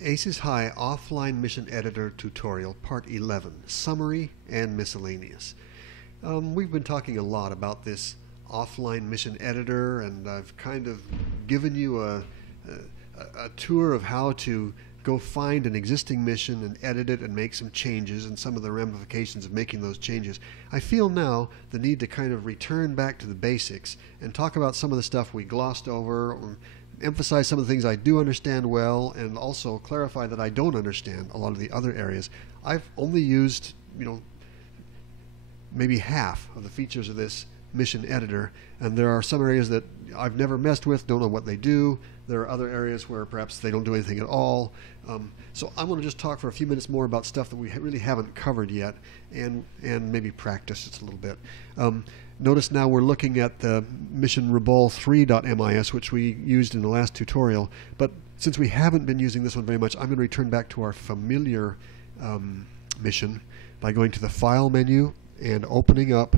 ACES High Offline Mission Editor Tutorial, Part 11, Summary and Miscellaneous. We've been talking a lot about this offline mission editor, and I've kind of given you a tour of how to go find an existing mission and edit it and make some changes and some of the ramifications of making those changes. I feel now the need to kind of return back to the basics and talk about some of the stuff we glossed over, or emphasize some of the things I do understand well, and also clarify that I don't understand a lot of the other areas. I've only used, maybe half of the features of this mission editor, and there are some areas that I've never messed with, don't know what they do. There are other areas where perhaps they don't do anything at all. So I want to just talk for a few minutes more about stuff that we really haven't covered yet, and maybe practice it a little bit. Notice now we're looking at the mission rebol3.mis, which we used in the last tutorial, but since we haven't been using this one very much, I'm going to return back to our familiar mission by going to the File menu and opening up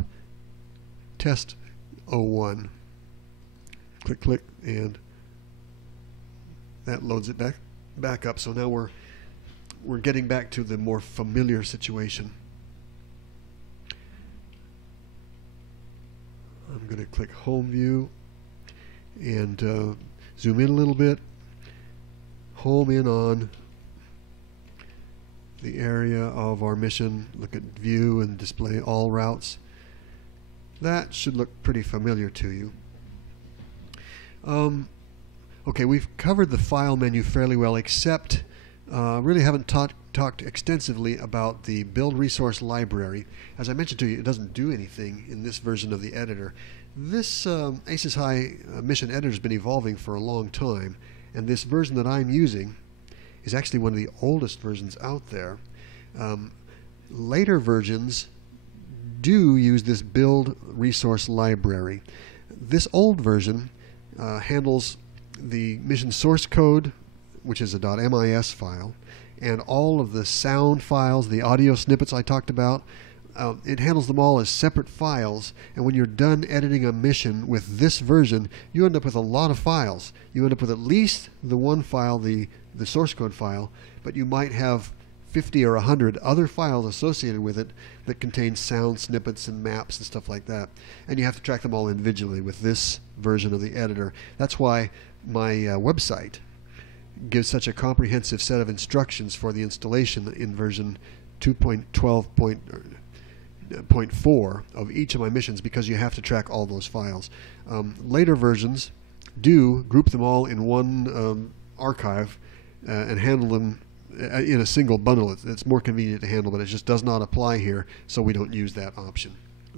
Test 01. Click, click, and that loads it back up. So now we're getting back to the more familiar situation. I'm going to click Home View and zoom in a little bit. Home in on the area of our mission. Look at View and display all routes. That should look pretty familiar to you. Okay, we've covered the File menu fairly well, except really haven't talked extensively about the Build Resource Library. As I mentioned to you, it doesn't do anything in this version of the editor. This ACES High Mission Editor has been evolving for a long time, and this version that I'm using is actually one of the oldest versions out there. Later versions do use this Build Resource Library. This old version handles the mission source code, which is a .mis file, and all of the sound files, the audio snippets I talked about. It handles them all as separate files, and when you're done editing a mission with this version, you end up with a lot of files. You end up with at least the one file, the source code file, but you might have 50 or 100 other files associated with it that contain sound snippets and maps and stuff like that. And you have to track them all individually with this version of the editor. That's why my website gives such a comprehensive set of instructions for the installation in version 2.12.4 of each of my missions, because you have to track all those files. Later versions do group them all in one archive and handle them in a single bundle. It's more convenient to handle, but it just does not apply here, so we don't use that option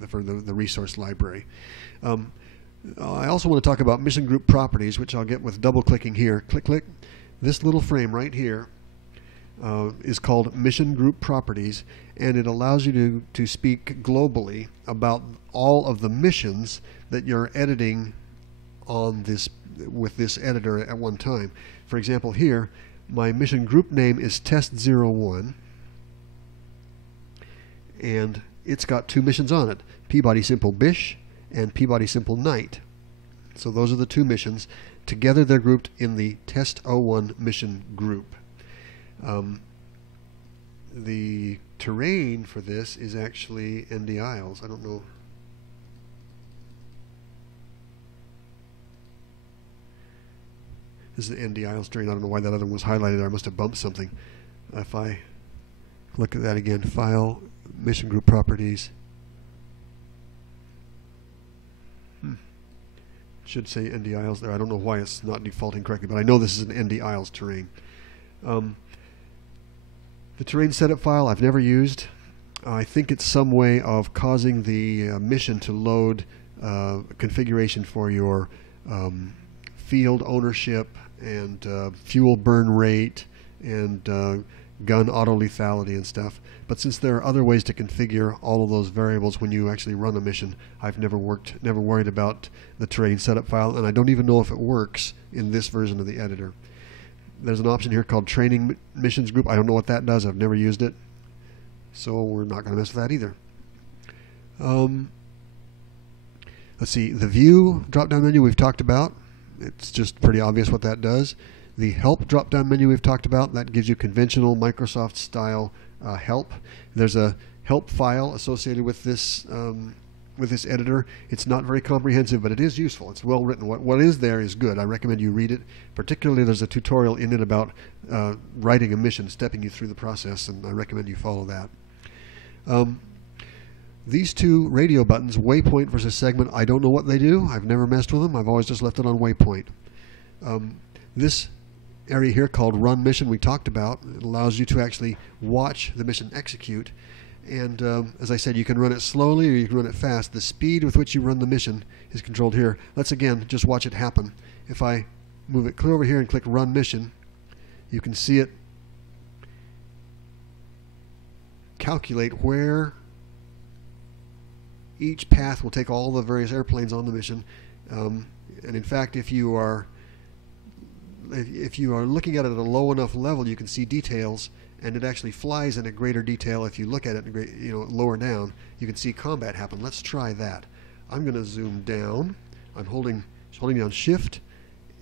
for the resource library. I also want to talk about mission group properties, which I'll get with double clicking here. Click, click. This little frame right here is called mission group properties, and it allows you to speak globally about all of the missions that you're editing on with this editor at one time. For example, here my mission group name is Test 01, and it's got two missions on it, Peabody Simple Bish and Peabody Simple Night. So those are the two missions. Together they're grouped in the Test 01 mission group. The terrain for this is actually ND Isles. I don't know. This is the ND Isles terrain. I don't know why that other one was highlighted there. I must have bumped something. If I look at that again, File, Mission Group Properties. Should say ND Isles there. I don't know why it's not defaulting correctly, but I know this is an ND Isles terrain. The terrain setup file I've never used. I think it's some way of causing the mission to load configuration for your field ownership and fuel burn rate and gun auto lethality and stuff. But since there are other ways to configure all of those variables when you actually run a mission, I've never worried about the terrain setup file, and I don't even know if it works in this version of the editor. There's an option here called Training Missions Group. I don't know what that does. I've never used it, so we're not going to mess with that either. Let's see, the View drop-down menu we've talked about. It's just pretty obvious what that does. The help drop-down menu we've talked about, that gives you conventional Microsoft style help. There's a help file associated with this editor. It's not very comprehensive, but it is useful. It's well written. What is there is good. I recommend you read it. Particularly, there's a tutorial in it about writing a mission, stepping you through the process, and I recommend you follow that. These two radio buttons, waypoint versus segment, I don't know what they do. I've never messed with them. I've always just left it on waypoint. This area here called Run Mission we talked about, it allows you to actually watch the mission execute. And as I said, you can run it slowly or you can run it fast. The speed with which you run the mission is controlled here. Let's again just watch it happen. If I move it clear over here and click Run Mission, you can see it calculate where each path will take all the various airplanes on the mission. And in fact, if you are looking at it at a low enough level, you can see details, and it actually flies in a greater detail. If you look at it, lower down, you can see combat happen. Let's try that. I'm going to zoom down. I'm holding down Shift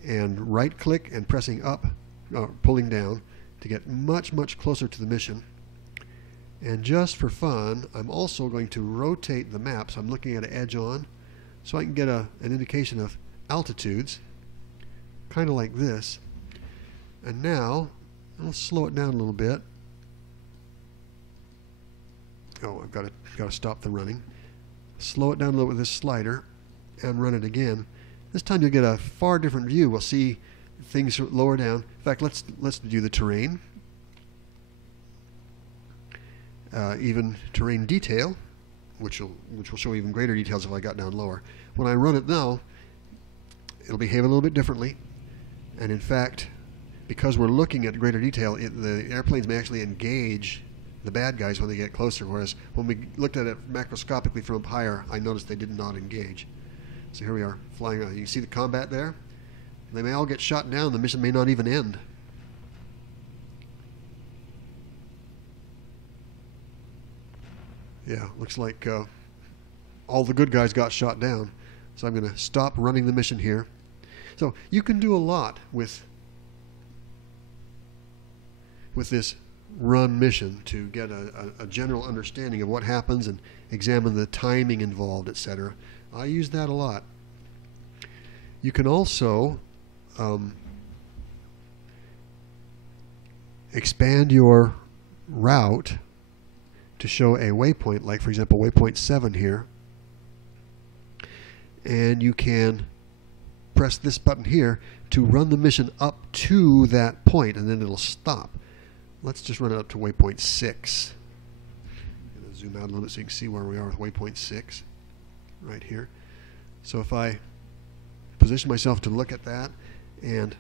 and right-click and pressing up, pulling down to get much, much closer to the mission. And just for fun, I'm also going to rotate the map, so I'm looking at an edge on, so I can get an indication of altitudes, kind of like this. And now I'll slow it down a little bit. Oh, I've got to stop the running. Slow it down a little with this slider and run it again. This time you'll get a far different view. We'll see things lower down. In fact, let's do the terrain. Even terrain detail, which will show even greater details if I got down lower. When I run it now, it'll behave a little bit differently. And in fact, because we're looking at greater detail, the airplanes may actually engage the bad guys when they get closer, whereas when we looked at it macroscopically from up higher, I noticed they did not engage. So here we are flying out. You can see the combat there. They may all get shot down. The mission may not even end. Yeah, looks like all the good guys got shot down. So I'm going to stop running the mission here. So you can do a lot with this run mission to get a general understanding of what happens and examine the timing involved, etc. I use that a lot. You can also expand your route to show a waypoint, like for example waypoint 7 here, and you can press this button here to run the mission up to that point, and then it'll stop. Let's just run it up to waypoint 6. I'm going to zoom out a little bit so you can see where we are with waypoint 6 right here. So if I position myself to look at that and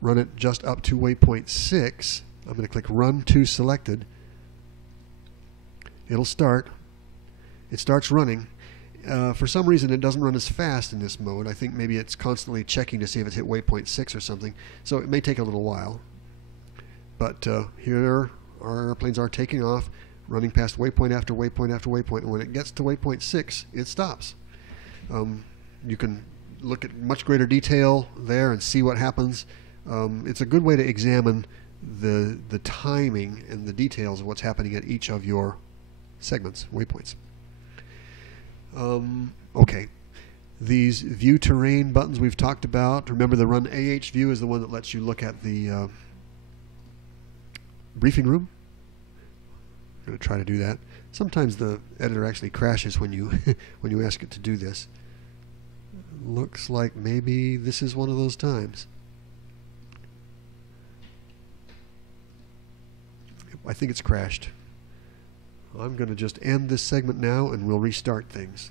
run it just up to waypoint 6, I'm going to click Run to Selected. It'll start. It starts running. For some reason, it doesn't run as fast in this mode. I think maybe it's constantly checking to see if it's hit waypoint 6 or something. So it may take a little while. But here our airplanes are taking off, running past waypoint after waypoint after waypoint. And when it gets to waypoint 6, it stops. You can look at much greater detail there and see what happens. It's a good way to examine the timing and the details of what's happening at each of your segments, waypoints. Okay, these view terrain buttons we've talked about. Remember, the Run AH view is the one that lets you look at the briefing room. I'm going to try to do that. Sometimes the editor actually crashes when you when you ask it to do this. Looks like maybe this is one of those times. I think it's crashed. I'm going to just end this segment now and we'll restart things.